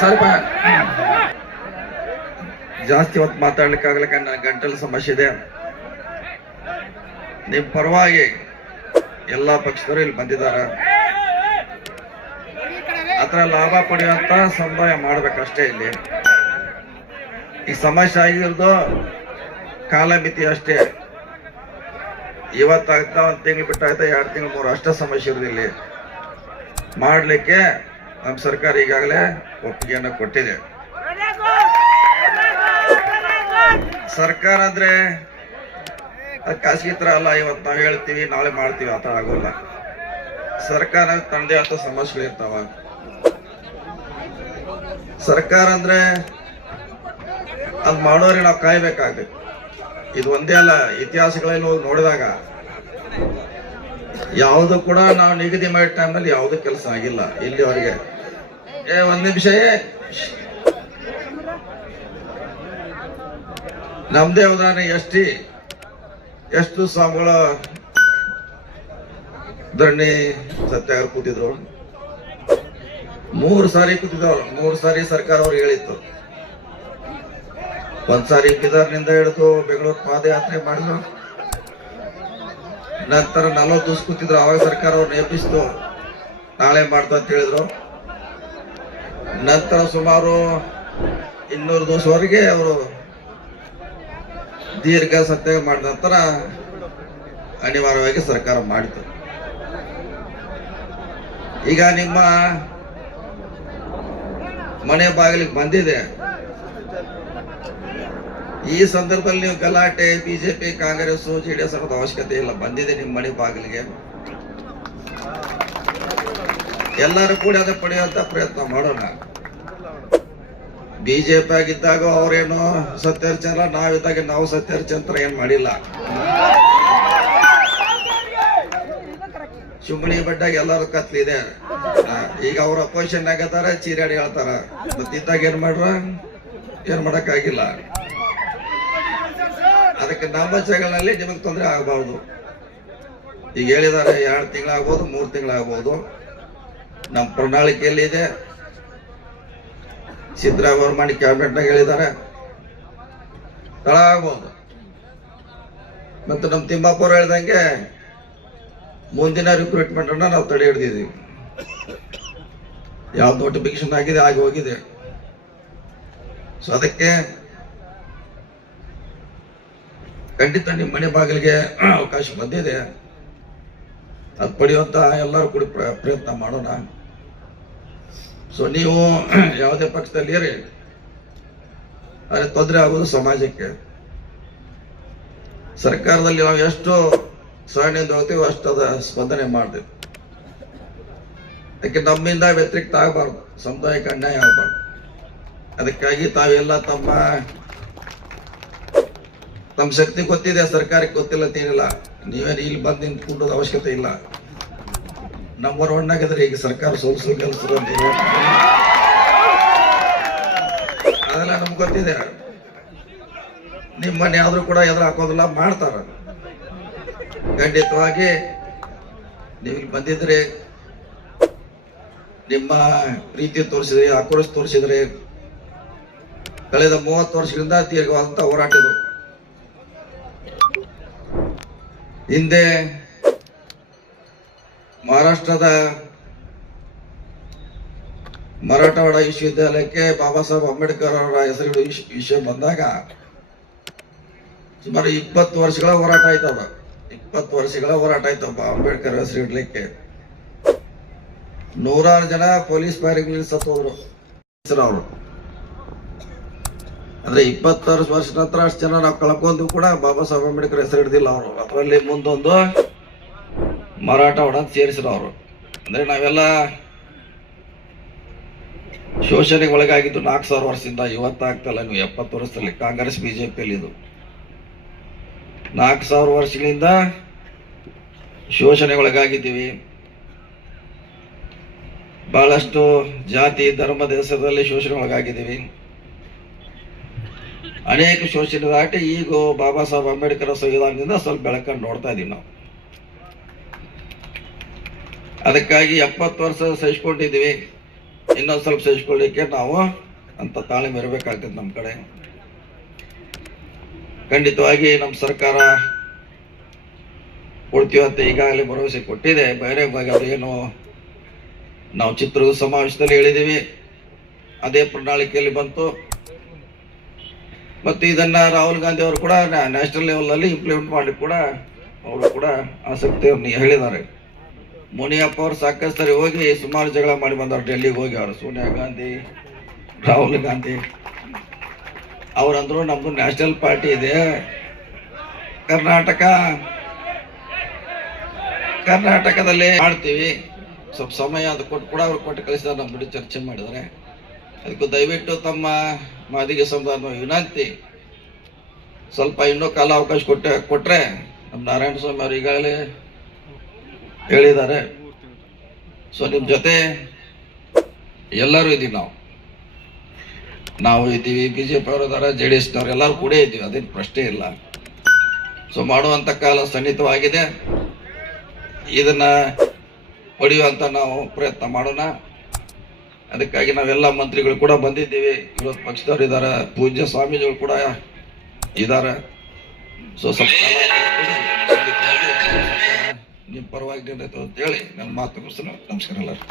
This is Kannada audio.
ಸ್ವಲ್ಪ ಜಾಸ್ತಿ ಹೊತ್ತು ಮಾತಾಡ್ಲಿಕ್ಕೆ ಆಗ್ಲಿಕ್ಕೆ ನನ್ನ ಗಂಟಲು ಸಮಸ್ಯೆ ಇದೆ. ನಿಮ್ ಪರವಾಗಿ ಎಲ್ಲಾ ಪಕ್ಷದವರು ಇಲ್ಲಿ ಬಂದಿದ್ದಾರೆ. ಅದರ ಲಾಭ ಪಡೆಯುವಂತ ಸಮುದಾಯ ಮಾಡ್ಬೇಕಷ್ಟೇ ಇಲ್ಲಿ. ಈ ಸಮಸ್ಯೆ ಆಗಿರೋದು ಕಾಲಮಿತಿ ಅಷ್ಟೇ. ಇವತ್ತಾಗ್ತಾ ಒಂದ್ ತಿಂಗಳು ಬಿಟ್ಟಾಗ್ತಾ ಎರಡು ತಿಂಗಳು ಮೂರು ಅಷ್ಟೇ ಸಮಸ್ಯೆ ಇರೋದಿಲ್ಲ ಮಾಡ್ಲಿಕ್ಕೆ ನಮ್ಮ ಸರ್ಕಾರ ಈಗಾಗಲೇ ಒಪ್ಪಿಗೆಯನ್ನು ಕೊಟ್ಟಿದೆ. ಸರ್ಕಾರ ಅಂದರೆ ಅದು ಖಾಸಗಿ ಥರ ಅಲ್ಲ, ಇವತ್ತು ನಾವು ಹೇಳ್ತೀವಿ, ನಾಳೆ ಮಾಡ್ತೀವಿ ಆತರ ಆಗೋಲ್ಲ. ಸರ್ಕಾರ ತಂದೆ ಅಂತ ಸಮಸ್ಯೆಗಳು ಇರ್ತಾವ. ಸರ್ಕಾರ ಅಂದರೆ ಅದು ಮಾಡೋರಿಗೆ ನಾವು ಕಾಯ್ಬೇಕಾಗ್ಬೇಕು. ಇದು ಒಂದೇ ಅಲ್ಲ, ಇತಿಹಾಸಗಳಲ್ಲಿ ಹೋಗಿ ನೋಡಿದಾಗ ಯಾವುದು ಕೂಡ ನಾವು ನಿಗದಿ ಮಾಡಿದ ಟೈಮಲ್ಲಿ ಯಾವುದು ಕೆಲಸ ಆಗಿಲ್ಲ. ಇಲ್ಲಿವರೆಗೆ ಏ, ಒಂದ್ ನಿಮಿಷ ನಮ್ದೇ ಉದಾಹರಣೆ ಎಷ್ಟಿ? ಎಷ್ಟು ಸ್ವಾಮಿಗಳ ಧರಣಿ ಸತ್ಯಾಗ್ರಹ ಕೂತಿದ್ರು? ಮೂರು ಸಾರಿ ಕೂತಿದ್ರು ಮೂರು ಸಾರಿ ಸರ್ಕಾರ ಅವ್ರಿಗೆ ಹೇಳಿತ್ತು. ಒಂದ್ ಸಾರಿ ಬೀದರ್ನಿಂದ ಹಿಡಿದು ಬೆಂಗಳೂರು ಪಾದಯಾತ್ರೆ ಮಾಡಿದ್ರು. ನಂತರ ನಲವತ್ತು ದಿವಸ ಕೂತಿದ್ರು. ಅವಾಗ ಸರ್ಕಾರ ಅವ್ರು ನೇಪಿಸ್ತು ನಾಳೆ ಮಾಡ್ತು ಅಂತ ಹೇಳಿದ್ರು. ನಂತರ ಸುಮಾರು ಇನ್ನೂರು ದಿವಸವರೆಗೆ ಅವರು ದೀರ್ಘ ಸತ್ಯ ಮಾಡಿದ ನಂತರ ಅನಿವಾರ್ಯವಾಗಿ ಸರ್ಕಾರ ಮಾಡಿತು. ಈಗ ನಿಮ್ಮ ಮನೆ ಬಾಗಿಲಿಗೆ ಬಂದಿದೆ. ಈ ಸಂದರ್ಭದಲ್ಲಿ ನೀವು ಗಲಾಟೆ, ಬಿಜೆಪಿ, ಕಾಂಗ್ರೆಸ್ ಎಸ್ ಅನ್ನೋದು ಅವಶ್ಯಕತೆ ಇಲ್ಲ. ಬಂದಿದೆ ನಿಮ್ಮ ಮನೆ ಬಾಗಿಲಿಗೆ. ಎಲ್ಲರೂ ಕೂಡ ಅದೇ ಪಡೆಯುವಂತ ಪ್ರಯತ್ನ ಮಾಡೋಣ. ಬಿಜೆಪಿ ಆಗಿದ್ದಾಗ ಅವ್ರೇನು ಸತ್ಯಹರಿಚಂದ್ರ ನಾವಿದ್ದಾಗ ನಾವು ಸತ್ಯಹರಿಚಂದ್ರ ಏನ್ ಮಾಡಿಲ್ಲ. ಸುಮ್ಮನಿ ಬಡ್ಡಾಗ ಎಲ್ಲಾರು ಕತ್ಲಿದೆ. ಈಗ ಅವ್ರ ಅಪೋಸಿಷನ್ ಆಗತ್ತಾರ ಚೀರಾಡಿ ಹೇಳ್ತಾರ. ಮತ್ತಿದ್ದಾಗ ಏನ್ ಮಾಡ್ರ? ಏನ್ ಮಾಡಕ್ ಆಗಿಲ್ಲ ಅದಕ್ಕೆ ನಮ್ಮ ಜಗಳಲ್ಲಿ ನಿಮಗೆ ತೊಂದರೆ ಆಗಬಾರ್ದು. ಈಗ ಹೇಳಿದಾರೆ, ಎರಡು ತಿಂಗಳಾಗ್ಬೋದು, ಮೂರು ತಿಂಗಳಾಗ್ಬೋದು. ನಮ್ಮ ಪ್ರಣಾಳಿಕೆಯಲ್ಲಿ ಇದೆ ಸಿದ್ದರಾಮಯ್ಯ ಅವ್ರ ಮಾಡಿ ಕ್ಯಾಬಿನೆಟ್ನಾಗ ಹೇಳಿದ್ದಾರೆ ತಳ ಆಗ್ಬೋದು ಮತ್ತು ನಮ್ಮ ತಿಮ್ಮಾಪುರ ಹೇಳ್ದಂಗೆ ಮುಂದಿನ ರಿಕ್ರೂಟ್ಮೆಂಟ್ ಅನ್ನ ನಾವು ತಡೆ ಹಿಡಿದಿದ್ದೀವಿ. ಯಾವ ನೋಟಿಫಿಕೇಶನ್ ಆಗಿದೆ, ಆಗಿ ಹೋಗಿದೆ. ಸೊ ಅದಕ್ಕೆ ಖಂಡಿತ ನಿಮ್ಮ ಮನೆ ಬಾಗಿಲಿಗೆ ಅವಕಾಶ ಬಂದಿದೆ. ಅದು ಪಡೆಯುವಂಥ ಎಲ್ಲರೂ ಕೂಡ ಪ್ರ- ಪ್ರಯತ್ನ ಮಾಡೋಣ. ಸೊ ನೀವು ಯಾವುದೇ ಪಕ್ಷದಲ್ಲಿ ಇರಿ. ಆದರೆ ತೊಂದರೆ ಆಗೋದು ಸಮಾಜಕ್ಕೆ. ಸರ್ಕಾರದಲ್ಲಿ ನಾವು ಎಷ್ಟು ಸರಣಿಯಿಂದ ಹೋಗ್ತೀವೋ ಅಷ್ಟು ಅದ ಸ್ಪಂದನೆ ಮಾಡ್ತೀವಿ. ಅದಕ್ಕೆ ನಮ್ಮಿಂದ ವ್ಯತಿರಿಕ್ತ ಆಗಬಾರ್ದು. ಸಮುದಾಯಕ್ಕೆ ಅನ್ಯಾಯ ಆಗಬಾರ್ದು. ಅದಕ್ಕಾಗಿ ತಾವೆಲ್ಲ ತಮ್ಮ ತಮ್ಮ ಶಕ್ತಿ ಗೊತ್ತಿದೆ, ಸರ್ಕಾರಕ್ಕೆ ಗೊತ್ತಿಲ್ಲ ತೀರಿಲ್ಲ ನೀವೇನು ಇಲ್ಲಿ ಬಂದು ನಿಂತ್ಕೊಳ್ಳೋದು ಅವಶ್ಯಕತೆ ಇಲ್ಲ. ನಂಬರ್ ಒನ್ ಆಗಿದ್ರೆ ಈಗ ಸರ್ಕಾರ ಸೋಲಿಸಲು ಕೆಲಸ. ಅದೆಲ್ಲ ನಮ್ಗೆ ಗೊತ್ತಿದೆ, ನಿಮ್ಮನ್ನ ಯಾವ್ದು ಕೂಡ ಎದುರು ಹಾಕೋದಿಲ್ಲ, ಮಾಡ್ತಾರ ಖಂಡಿತವಾಗಿ ನೀವು ಬಂದಿದ್ರೆ ನಿಮ್ಮ ಪ್ರೀತಿ ತೋರಿಸಿದ್ರೆ, ಆಕ್ರೋಶ ತೋರಿಸಿದ್ರೆ ಕಳೆದ ಮೂವತ್ತು ವರ್ಷಗಳಿಂದ ದೀರ್ಘವಾದಂತ ಹೋರಾಟ ಇದು ಹಿಂದೆ ಮಹಾರಾಷ್ಟ್ರದ ಮರಾಠವಾಡ ವಿಶ್ವವಿದ್ಯಾಲಯಕ್ಕೆ ಬಾಬಾ ಸಾಹೇಬ್ ಅಂಬೇಡ್ಕರ್ ಅವರ ಹೆಸರು ವಿಷ- ವಿಷಯ ಬಂದಾಗ ಸುಮಾರು ಇಪ್ಪತ್ತು ವರ್ಷಗಳ ಹೋರಾಟ ಆಯ್ತದ ಇಪ್ಪತ್ತು ವರ್ಷಗಳ ಹೋರಾಟ ಆಯ್ತಪ್ಪ ಅಂಬೇಡ್ಕರ್ ಹೆಸರು ಇಡ್ಲಿಕ್ಕೆ. ನೂರಾರು ಜನ ಪೊಲೀಸ್ ಫೈರಿಂಗ್ ಸತ್ತೋದ್ರು ಅವರು. ಅಂದ್ರೆ ಇಪ್ಪತ್ತಾರು ವರ್ಷ ನಂತರ ಅಷ್ಟು ಜನ ನಾವು ಕಳ್ಕೊಂಡು ಕೂಡ ಬಾಬಾ ಸಾಹೇಬ್ ಅಂಬೇಡ್ಕರ್ ಹೆಸರು ಹಿಡ್ದಿಲ್ಲ ಅವರು. ಅದರಲ್ಲಿ ಮುಂದೊಂದು ಮರಾಠ ಮಾಡೋದು ಸೇರಿಸಿದ್ರು ಅವರು. ಅಂದರೆ ನಾವೆಲ್ಲ ಶೋಷಣೆಗೆ ಒಳಗಾಗಿದ್ದು ನಾಲ್ಕು ಸಾವಿರ ವರ್ಷದಿಂದ ಇವತ್ತಾಗ್ತಲ್ಲ ನೀವು ಎಪ್ಪತ್ತು ವರ್ಷದಲ್ಲಿ ಕಾಂಗ್ರೆಸ್, ಬಿಜೆಪಿಯಲ್ಲಿ ಇದು. ನಾಲ್ಕು ಸಾವಿರ ವರ್ಷಗಳಿಂದ ಶೋಷಣೆಗೆ ಒಳಗಾಗಿದ್ದೀವಿ ಬಹಳಷ್ಟು ಜಾತಿ, ಧರ್ಮ, ದೇಶದಲ್ಲಿ ಶೋಷಣೆ ಒಳಗಾಗಿದ್ದೀವಿ ಅನೇಕ ಶೋಷಣೆ ದಾಟಿ ಈಗ ಬಾಬಾ ಸಾಹೇಬ್ ಅಂಬೇಡ್ಕರ್ ಸಂವಿಧಾನದಿಂದ ಸ್ವಲ್ಪ ಬೆಳಕನ್ನು ನೋಡ್ತಾ ಇದ್ದೀವಿ ನಾವು. ಅದಕ್ಕಾಗಿ ಎಪ್ಪತ್ತು ವರ್ಷ ಸಹಿಸ್ಕೊಂಡಿದ್ದೀವಿ. ಇನ್ನೊಂದು ಸ್ವಲ್ಪ ಸಹಿಸ್ಕೊಳ್ಳಿಕ್ಕೆ ನಾವು ಅಂತ ತಾಳ್ಮೆ ಇರಬೇಕಾಗ್ತದೆ ನಮ್ಮ ಕಡೆ. ಖಂಡಿತವಾಗಿ ನಮ್ಮ ಸರ್ಕಾರ ಕೊಡ್ತೀವಿ ಅಂತ ಈಗಾಗಲೇ ಭರವಸೆ ಕೊಟ್ಟಿದೆ. ಬೇರೆ ಭಾಗವೇನು ನಾವು ಚಿತ್ರದ ಸಮಾವೇಶದಲ್ಲಿ ಹೇಳಿದ್ದೀವಿ. ಅದೇ ಪ್ರಣಾಳಿಕೆಯಲ್ಲಿ ಬಂತು. ಮತ್ತು ಇದನ್ನು ರಾಹುಲ್ ಗಾಂಧಿ ಅವರು ಕೂಡ ನ್ಯಾಷನಲ್ ಲೆವೆಲಲ್ಲಿ ಇಂಪ್ಲಿಮೆಂಟ್ ಮಾಡಿ ಕೂಡ ಅವರು ಕೂಡ ಆಸಕ್ತಿಯನ್ನು ಹೇಳಿದ್ದಾರೆ. ಮುನಿಯಪ್ಪ ಅವ್ರು ಸಾಕಷ್ಟು ಹೋಗಿ ಸುಮಾರು ಜಗಳ ಮಾಡಿ ಬಂದವರು ಡೆಲ್ಲಿಗೆ ಹೋಗಿ ಅವರು. ಸೋನಿಯಾ ಗಾಂಧಿ, ರಾಹುಲ್ ಗಾಂಧಿ. ಅವರಂದ್ರು ನಮ್ದು ನ್ಯಾಷನಲ್ ಪಾರ್ಟಿ ಇದೆ. ಕರ್ನಾಟಕ, ಕರ್ನಾಟಕದಲ್ಲಿ ಮಾಡ್ತೀವಿ. ಸ್ವಲ್ಪ ಸಮಯ ಅದು ಕೊಟ್ಟು ಕೂಡ ಅವ್ರು ಕೊಟ್ಟು ಕಳಿಸಿದ ನಮ್ಮ ಬಿಡಿ ಚರ್ಚೆ ಮಾಡಿದರೆ ಅದಕ್ಕೂ ದಯವಿಟ್ಟು ತಮ್ಮ ಮಾದಿಗೆ ಸಂಬಂಧ ವಿನಂತಿ. ಸ್ವಲ್ಪ ಇನ್ನೂ ಕಾಲ ಅವಕಾಶ ಕೊಟ್ಟೆ ಕೊಟ್ರೆ ನಮ್ಮ ನಾರಾಯಣ ಸ್ವಾಮಿ ಅವರು ಈಗಾಗಲೇ ಹೇಳಿದ್ದಾರೆ. ಸೊ ನಿಮ್ಮ ಜೊತೆ ಎಲ್ಲರೂ ಇದ್ದೀವಿ ನಾವು. ನಾವು ಇದ್ದೀವಿ ಬಿ ಜೆ ಪಿ ಅವರು ಇದ್ದಾರೆ ಜೆ ಡಿ ಎಸ್ನವ್ರು ಎಲ್ಲರೂ ಕೂಡ ಇದ್ದೀವಿ ಅದೇನು ಪ್ರಶ್ನೆ ಇಲ್ಲ. ಸೊ ಮಾಡುವಂಥ ಕಾಲ ಸನ್ನಿಹಿತವಾಗಿದೆ. ಇದನ್ನು ಪಡೆಯುವಂಥ ನಾವು ಪ್ರಯತ್ನ ಮಾಡೋಣ. ಅದಕ್ಕಾಗಿ ನಾವೆಲ್ಲ ಮಂತ್ರಿಗಳು ಕೂಡ ಬಂದಿದ್ದೀವಿ. ವಿರೋಧ ಪಕ್ಷದವ್ರು ಇದ್ದಾರೆ ಪೂಜ್ಯ ಸ್ವಾಮೀಜಿಗಳು ಕೂಡ ಇದ್ದಾರೆ ಸೊ ಸ್ವಲ್ಪ ನಿಮ್ಮ ಪರವಾಗಿ ಅಂತ ಹೇಳಿ ನನ್ನ ಮಾತು ಮುಗಿಸ್ತಾನೆ ನಮಸ್ಕಾರ ಎಲ್ಲರೂ.